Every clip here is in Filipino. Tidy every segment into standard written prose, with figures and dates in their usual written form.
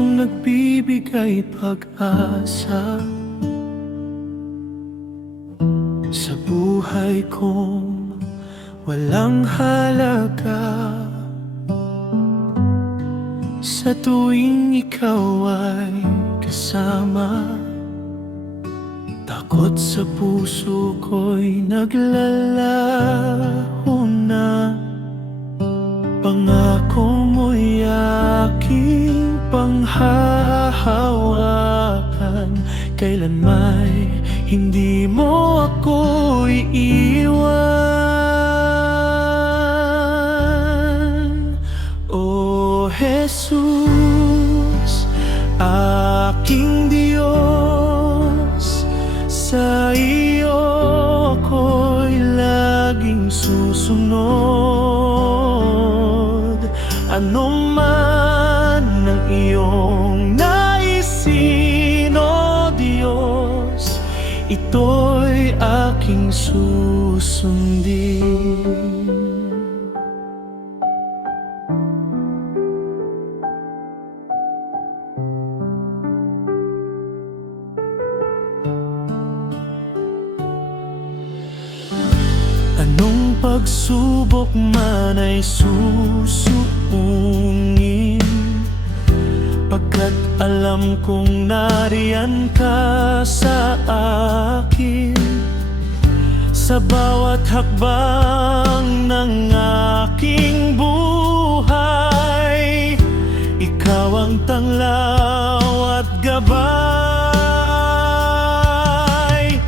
pusong nagbibigay pag-asa sa buhay kong walang halaga. Sa tuwing ikaw ay kasama, takot sa puso ko'y naglalaho na. Pangako mo'y aking panghahawakan, kailanmay hindi mo ako iiwan. O Jesus, aking Diyos, sa iyo ako'y laging susunod. Ano man ang iyong naisin, o Diyos, ito'y aking susundin. Anong pagsubok man ay susuungin, pagkat alam kong nariyan ka sa akin. Sa bawat hakbang ng aking buhay, ikaw ang tanglaw at gabay.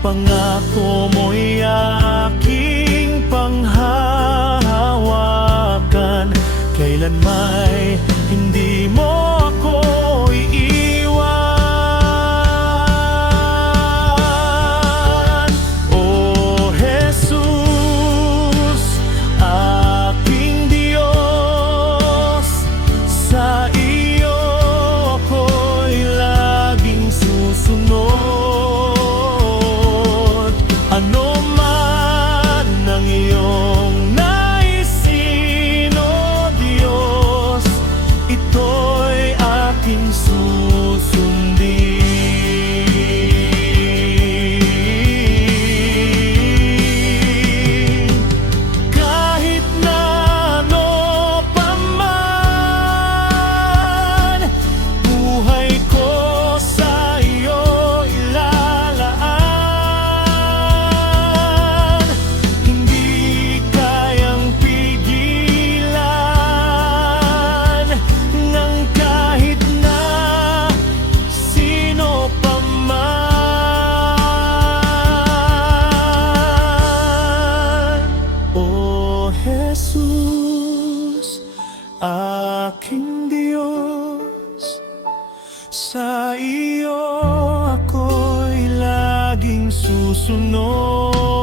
Pangako mo'y aking panghahawakan, kailanmay hindi mo ako iiwan. O Jesus, aking Diyos, sa iyo ako'y laging susunod. Ano man ang iyong naisin, o Diyos, ito'y aking susundin. Kahit na ano pa man, buhay ko sa iyo ilalaan. Hindi kayang pigilan ng kahit na sino pa man. O Jesus, aking Diyos, sa iyo ako'y laging susunod.